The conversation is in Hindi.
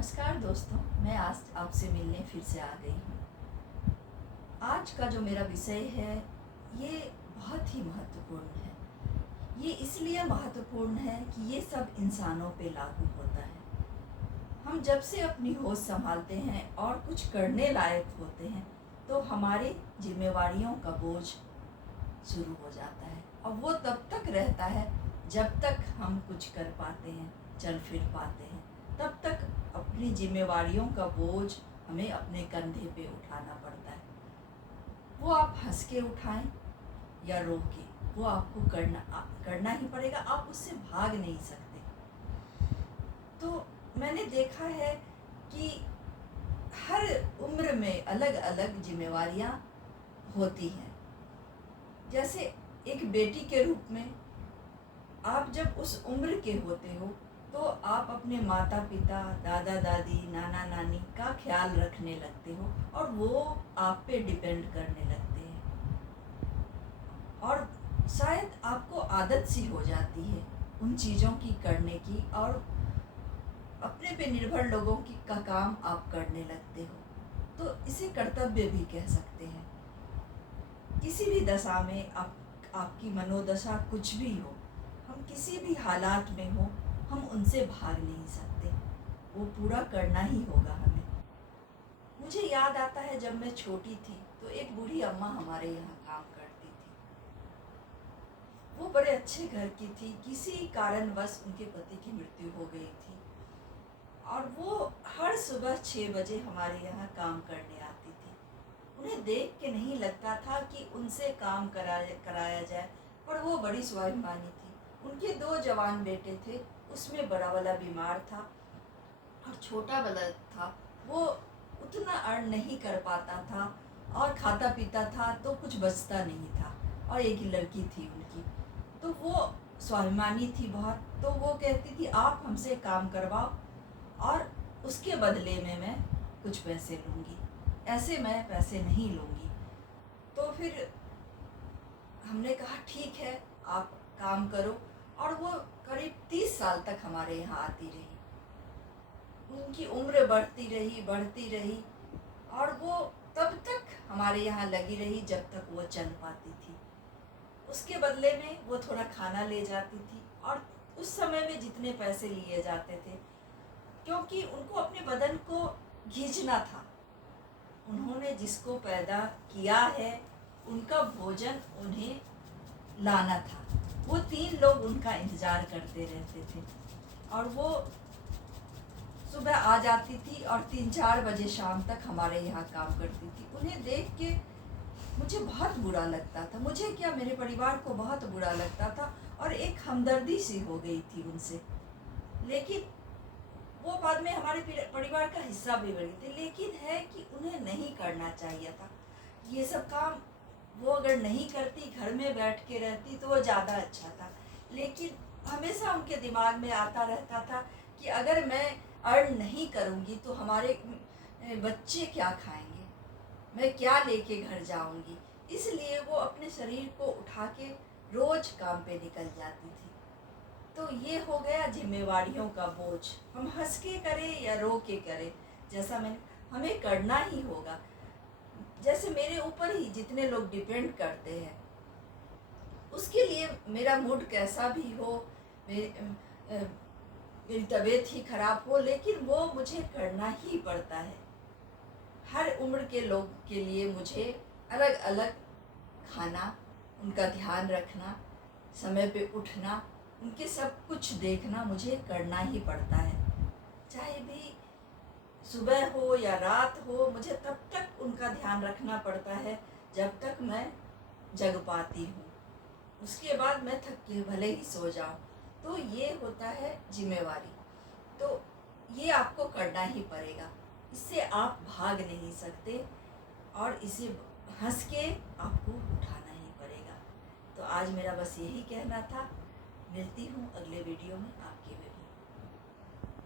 नमस्कार दोस्तों, मैं आज आपसे मिलने फिर से आ गई हूँ। आज का जो मेरा विषय है ये बहुत ही महत्वपूर्ण है। ये इसलिए महत्वपूर्ण है कि ये सब इंसानों पे लागू होता है। हम जब से अपनी होश संभालते हैं और कुछ करने लायक होते हैं तो हमारे जिम्मेवारियों का बोझ शुरू हो जाता है और वो तब तक रहता है जब तक हम कुछ कर पाते हैं, चल फिर पाते हैं। तब तक अपनी जिम्मेवारियों का बोझ हमें अपने कंधे पे उठाना पड़ता है। वो आप हंस के उठाएं या रो के, वो आपको करना ही पड़ेगा। आप उससे भाग नहीं सकते। तो मैंने देखा है कि हर उम्र में अलग अलग जिम्मेवारियां होती हैं। जैसे एक बेटी के रूप में आप जब उस उम्र के होते हो तो आप अपने माता पिता, दादा दादी, नाना नानी का ख्याल रखने लगते हो और वो आप पे डिपेंड करने लगते हैं और शायद आपको आदत सी हो जाती है उन चीज़ों की करने की और अपने पे निर्भर लोगों की का काम आप करने लगते हो। तो इसे कर्तव्य भी कह सकते हैं। किसी भी दशा में आपकी मनोदशा कुछ भी हो, हम किसी भी हालात में हो, हम उनसे भाग नहीं सकते। वो पूरा करना ही होगा हमें। मुझे याद आता है जब मैं छोटी थी तो एक बूढ़ी अम्मा हमारे यहाँ काम करती थी। वो बड़े अच्छे घर की थी। किसी कारणवश उनके पति की मृत्यु हो गई थी और वो हर सुबह 6 बजे हमारे यहाँ काम करने आती थी। उन्हें देख के नहीं लगता था कि उनसे काम कराया जाए, पर वो बड़ी स्वाभिमानी थी। उनके 2 जवान बेटे थे, उसमें बड़ा वाला बीमार था और छोटा वाला था वो उतना अर्न नहीं कर पाता था और खाता पीता था तो कुछ बचता नहीं था। और एक ही लड़की थी उनकी, तो वो स्वाभिमानी थी बहुत। तो वो कहती थी आप हमसे काम करवाओ और उसके बदले में मैं कुछ पैसे लूँगी, ऐसे मैं पैसे नहीं लूँगी। तो फिर हमने कहा ठीक है, आप काम करो। और वो करीब 30 साल तक हमारे यहाँ आती रही। उनकी उम्र बढ़ती रही और वो तब तक हमारे यहाँ लगी रही जब तक वो चल पाती थी। उसके बदले में वो थोड़ा खाना ले जाती थी और उस समय में जितने पैसे लिए जाते थे, क्योंकि उनको अपने बदन को घींचना था। उन्होंने जिसको पैदा किया है उनका भोजन उन्हें लाना था। वो 3 लोग उनका इंतज़ार करते रहते थे और वो सुबह आ जाती थी और 3-4 बजे शाम तक हमारे यहाँ काम करती थी। उन्हें देख के मुझे बहुत बुरा लगता था। मुझे क्या, मेरे परिवार को बहुत बुरा लगता था और एक हमदर्दी सी हो गई थी उनसे। लेकिन वो बाद में हमारे परिवार का हिस्सा भी बनी थी। लेकिन है कि उन्हें नहीं करना चाहिए था ये सब काम। वो अगर नहीं करती, घर में बैठ के रहती तो वो ज़्यादा अच्छा था। लेकिन हमेशा उनके दिमाग में आता रहता था कि अगर मैं अर्न नहीं करूँगी तो हमारे बच्चे क्या खाएंगे, मैं क्या लेके घर जाऊँगी। इसलिए वो अपने शरीर को उठा के रोज़ काम पे निकल जाती थी। तो ये हो गया जिम्मेवारियों का बोझ। हम हंस के करें या रो के करें, जैसा हमें करना ही होगा। जैसे मेरे ऊपर ही जितने लोग डिपेंड करते हैं, उसके लिए मेरा मूड कैसा भी हो, मेरी तबीयत ही खराब हो, लेकिन वो मुझे करना ही पड़ता है। हर उम्र के लोग के लिए मुझे अलग अलग खाना, उनका ध्यान रखना, समय पे उठना, उनके सब कुछ देखना मुझे करना ही पड़ता है। चाहे भी सुबह हो या रात हो, मुझे तब तक उनका ध्यान रखना पड़ता है जब तक मैं जग पाती हूँ। उसके बाद मैं थक के भले ही सो जाऊँ। तो ये होता है जिम्मेवारी। तो ये आपको करना ही पड़ेगा, इससे आप भाग नहीं सकते और इसे हंस के आपको उठाना ही पड़ेगा। तो आज मेरा बस यही कहना था। मिलती हूँ अगले वीडियो में आपके